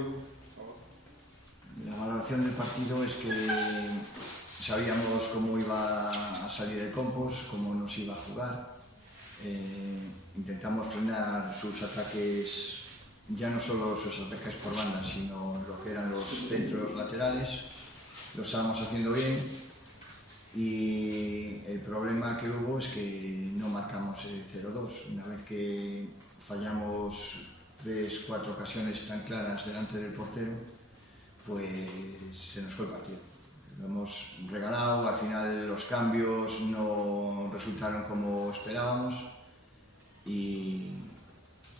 partido? La valoración del partido es que sabíamos cómo iba a salir el Compos, cómo nos iba a jugar. Intentamos frenar sus ataques, ya no solo sus ataques por banda, sino lo que eran los centros laterales. Lo estábamos haciendo bien y el problema que hubo es que no marcamos el 0-2. Una vez que fallamos 3-4 ocasiones tan claras delante del portero, pues se nos fue el partido. Lo hemos regalado, al final los cambios no resultaron como esperábamos y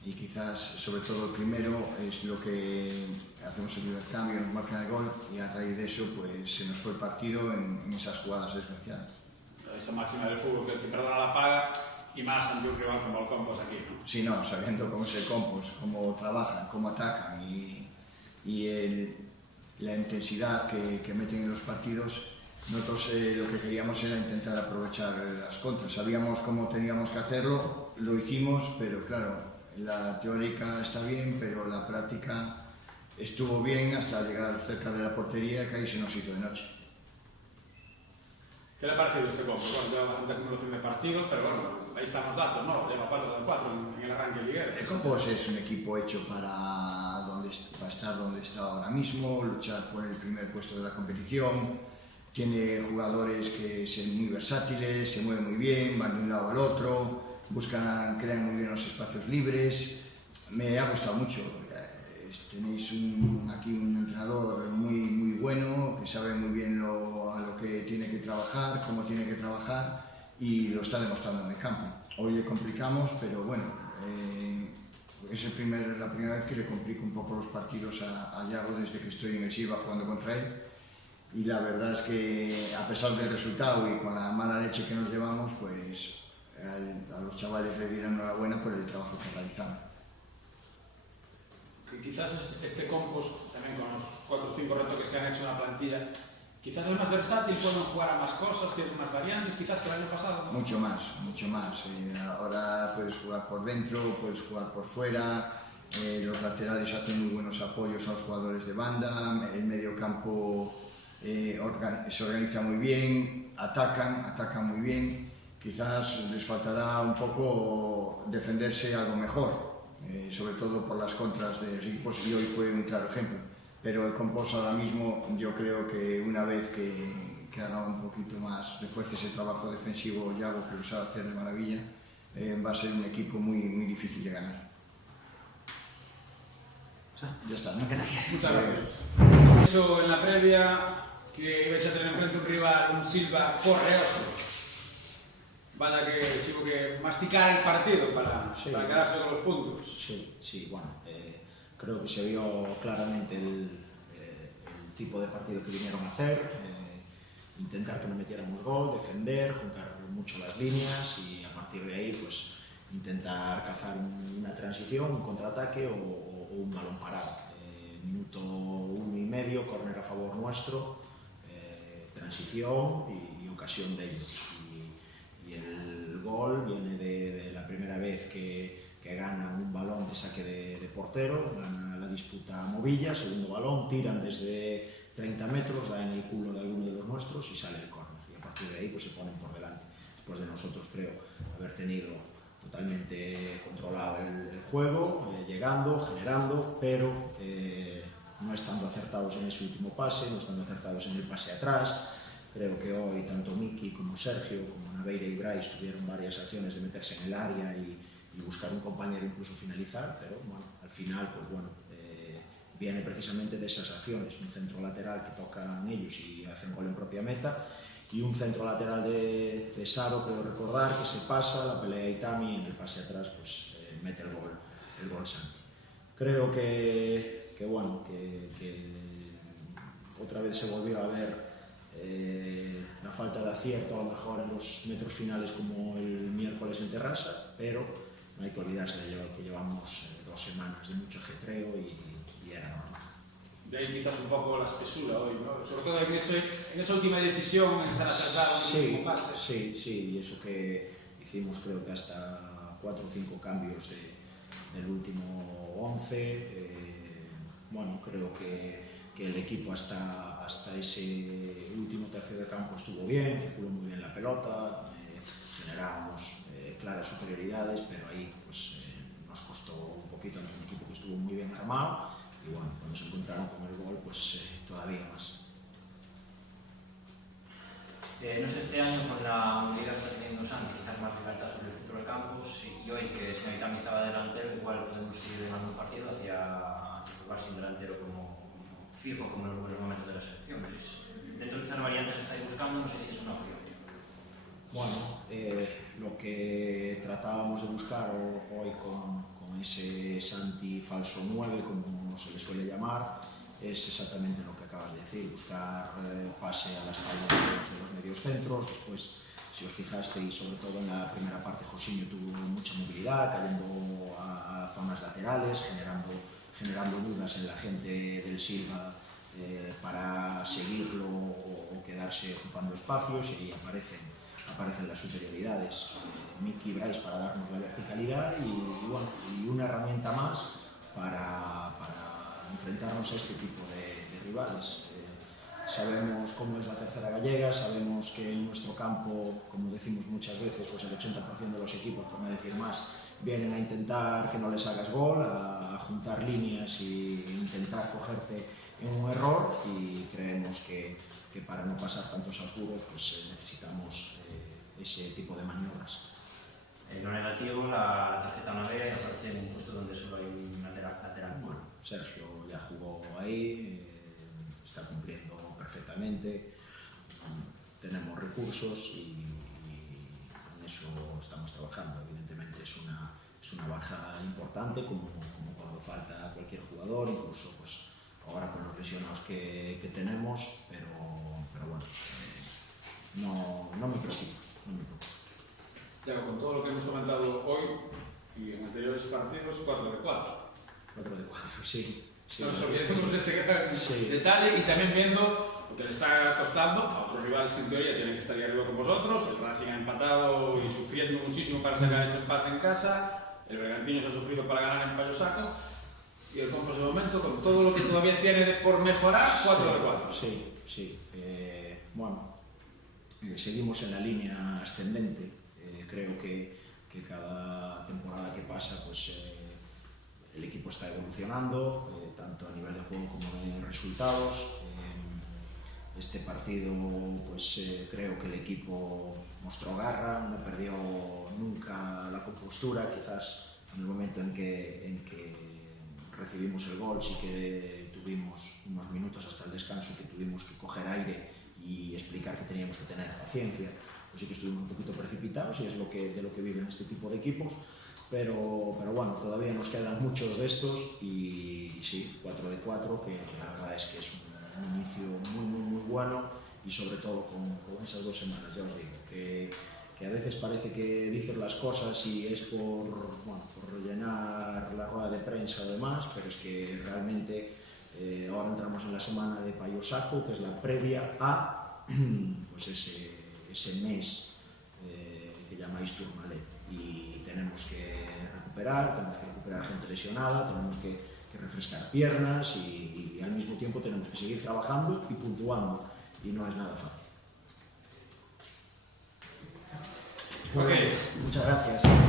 quizás sobre todo el primero es lo que hacemos el primer cambio, nos marcan el gol y a raíz de eso pues se nos fue el partido en esas jugadas desgraciadas. Esa máxima del fútbol que el que perdona la paga y más ante un rival como el Compos aquí, ¿no? Sí, no, sabiendo cómo es el Compos, cómo trabajan, cómo atacan y la intensidad que meten en los partidos, nosotros lo que queríamos era intentar aprovechar las contras. Sabíamos cómo teníamos que hacerlo, lo hicimos, pero claro, la teórica está bien, pero la práctica estuvo bien hasta llegar cerca de la portería, que ahí se nos hizo de noche. ¿Qué le ha parecido este Compos? Bueno, lleva bastante acumulación de partidos, pero bueno, ahí están los datos, ¿no? Lleva 4 de 4 en el arranque liguero. El Compos es un equipo hecho para estar donde está ahora mismo, luchar por el primer puesto de la competición. Tiene jugadores que son muy versátiles, se mueven muy bien, van de un lado al otro, crean muy bien los espacios libres. Me ha gustado mucho. Tenéis aquí un entrenador muy bueno, que sabe muy bien a lo que tiene que trabajar, cómo tiene que trabajar y lo está demostrando en el campo. Hoy le complicamos, pero bueno, es la primera vez que le complico un poco los partidos a Yago desde que estoy en el Silva jugando contra él. Y la verdad es que a pesar del resultado y con la mala leche que nos llevamos, pues a los chavales le dieron enhorabuena por el trabajo que realizaron. Quizás este Compos, también con los 4 o 5 retoques que han hecho en la plantilla, quizás es más versátil, pueden jugar a más cosas, tienen más variantes, quizás que el año pasado. Mucho más. Ahora puedes jugar por dentro, puedes jugar por fuera, los laterales hacen muy buenos apoyos a los jugadores de banda, el medio campo se organiza muy bien, atacan muy bien. Quizás les faltará un poco defenderse algo mejor, sobre todo por las contras de los equipos, y hoy fue un claro ejemplo. Pero el Compos ahora mismo, yo creo que una vez que haga un poquito más, refuerce ese trabajo defensivo Yago, que lo sabe hacer de maravilla, va a ser un equipo muy difícil de ganar. Ya está, ¿no? Muchas gracias. Eso en la previa, que ibais a tener enfrente un rival, un Silva correoso. Vaya que tuvo que masticar el partido para quedarse con los puntos. Sí, bueno, creo que se vio claramente el tipo de partido que vinieron a hacer, intentar que no metiéramos gol, defender, juntar mucho las líneas y a partir de ahí pues intentar cazar una transición, un contraataque o un balón parado. Minuto 1 y medio, córner a favor nuestro, transición y ocasión de ellos. Y el gol viene de la primera vez que ganan un balón de saque de portero, gana la disputa a Movilla, segundo balón, tiran desde 30 metros, da en el culo de alguno de los nuestros y sale el córner. Y a partir de ahí pues se ponen por delante. Después de nosotros, creo, haber tenido totalmente controlado el juego, llegando, generando, pero no estando acertados en ese último pase, no estando acertados en el pase atrás. Creo que hoy tanto Miki como Sergio, como Naveira y Brais tuvieron varias acciones de meterse en el área y buscar un compañero, incluso finalizar, pero bueno, al final pues bueno, viene precisamente de esas acciones, un centro lateral que tocan ellos y hacen gol en propia meta y un centro lateral de Saro, puedo recordar, que se pasa, la pelea Itami y en el pase atrás pues mete el gol Santi. Creo que bueno, que otra vez se volvió a ver la falta de acierto a lo mejor en los metros finales como el miércoles en Terrassa, pero no hay que olvidarse de que llevamos 2 semanas de mucho ajetreo y era normal. De ahí quizás un poco la espesura hoy, ¿no? Sobre todo en esa última decisión, en estar acertado en el último pase. Sí, y eso que hicimos creo que hasta 4 o 5 cambios del último 11, bueno, creo que el equipo hasta ese último tercio de campo estuvo bien, circuló muy bien la pelota, generábamos claras superioridades, pero ahí pues, nos costó un poquito ante un equipo que estuvo muy bien armado y bueno, cuando se encontraron con el gol, pues todavía más. No sé, este año con la movilidad que está teniendo Santi, quizás más libertad sobre el centro del campo, y hoy que Señoritami estaba delantero, igual podemos ir ganando un partido hacia jugar sin delantero como fijo, como en los buenos momentos de la selección. No sé si, dentro de esas variantes que estáis buscando, no sé si es una opción. Bueno, lo que tratábamos de buscar hoy con ese Santi falso 9, como se le suele llamar, es exactamente lo que acabas de decir, buscar pase a la espalda de los medios centros. Después, si os fijasteis, sobre todo en la primera parte, Josiño tuvo mucha movilidad, cayendo a zonas laterales, generando dudas en la gente del Silva para seguirlo o quedarse ocupando espacios, y ahí aparecen las superioridades. Miki y Bryce para darnos la verticalidad y una herramienta más para enfrentarnos a este tipo de rivales. Sabemos cómo es la tercera gallega, sabemos que en nuestro campo, como decimos muchas veces, pues el 80% de los equipos, por no decir más, vienen a intentar que no les hagas gol, a juntar líneas e intentar cogerte en un error, y creemos que para no pasar tantos apuros pues necesitamos ese tipo de maniobras. Lo negativo, la tarjeta amarilla, y aparte en un puesto donde solo hay un lateral. Bueno, Sergio ya jugó ahí, está cumpliendo perfectamente, tenemos recursos y en eso estamos trabajando. Evidentemente es una baja importante, como cuando falta cualquier jugador, incluso pues ahora con los lesionados que tenemos, pero bueno, no me preocupa. Ya, con todo lo que hemos comentado hoy y en anteriores partidos, 4 de 4. 4 de 4, sí. No nos olvidemos de ese gran detalle, y también viendo lo que le está costando a otros rivales que en teoría tienen que estar ahí arriba con vosotros. El Racing ha empatado y sufriendo muchísimo para sacar ese empate en casa. El Bergantiños ha sufrido para ganar en Payo Saco. Y el Compos de momento, con todo lo que todavía tiene por mejorar, 4 de 4. Sí. Bueno, seguimos en la línea ascendente. Creo que cada temporada que pasa, pues el equipo está evolucionando, tanto a nivel de juego como de resultados. Este partido, pues creo que el equipo mostró garra, no perdió nunca la compostura. Quizás en el momento en que recibimos el gol sí que tuvimos unos minutos hasta el descanso que tuvimos que coger aire y explicar que teníamos que tener paciencia. Pues sí que estuvimos un poquito precipitados, y es de lo que viven este tipo de equipos, pero bueno, todavía nos quedan muchos de estos, y sí, 4 de 4, que la verdad es que es un inicio muy bueno, y sobre todo con esas 2 semanas. Ya os digo que a veces parece que dices las cosas y es por rellenar la rueda de prensa o demás, pero es que realmente ahora entramos en la semana de Payo Saco, que es la previa a pues ese mes que llamáis Tourmalet, y tenemos que recuperar gente lesionada, tenemos que refrescar piernas, y al mismo tiempo tenemos que seguir trabajando y puntuando, y no es nada fácil. Okay. Muchas gracias.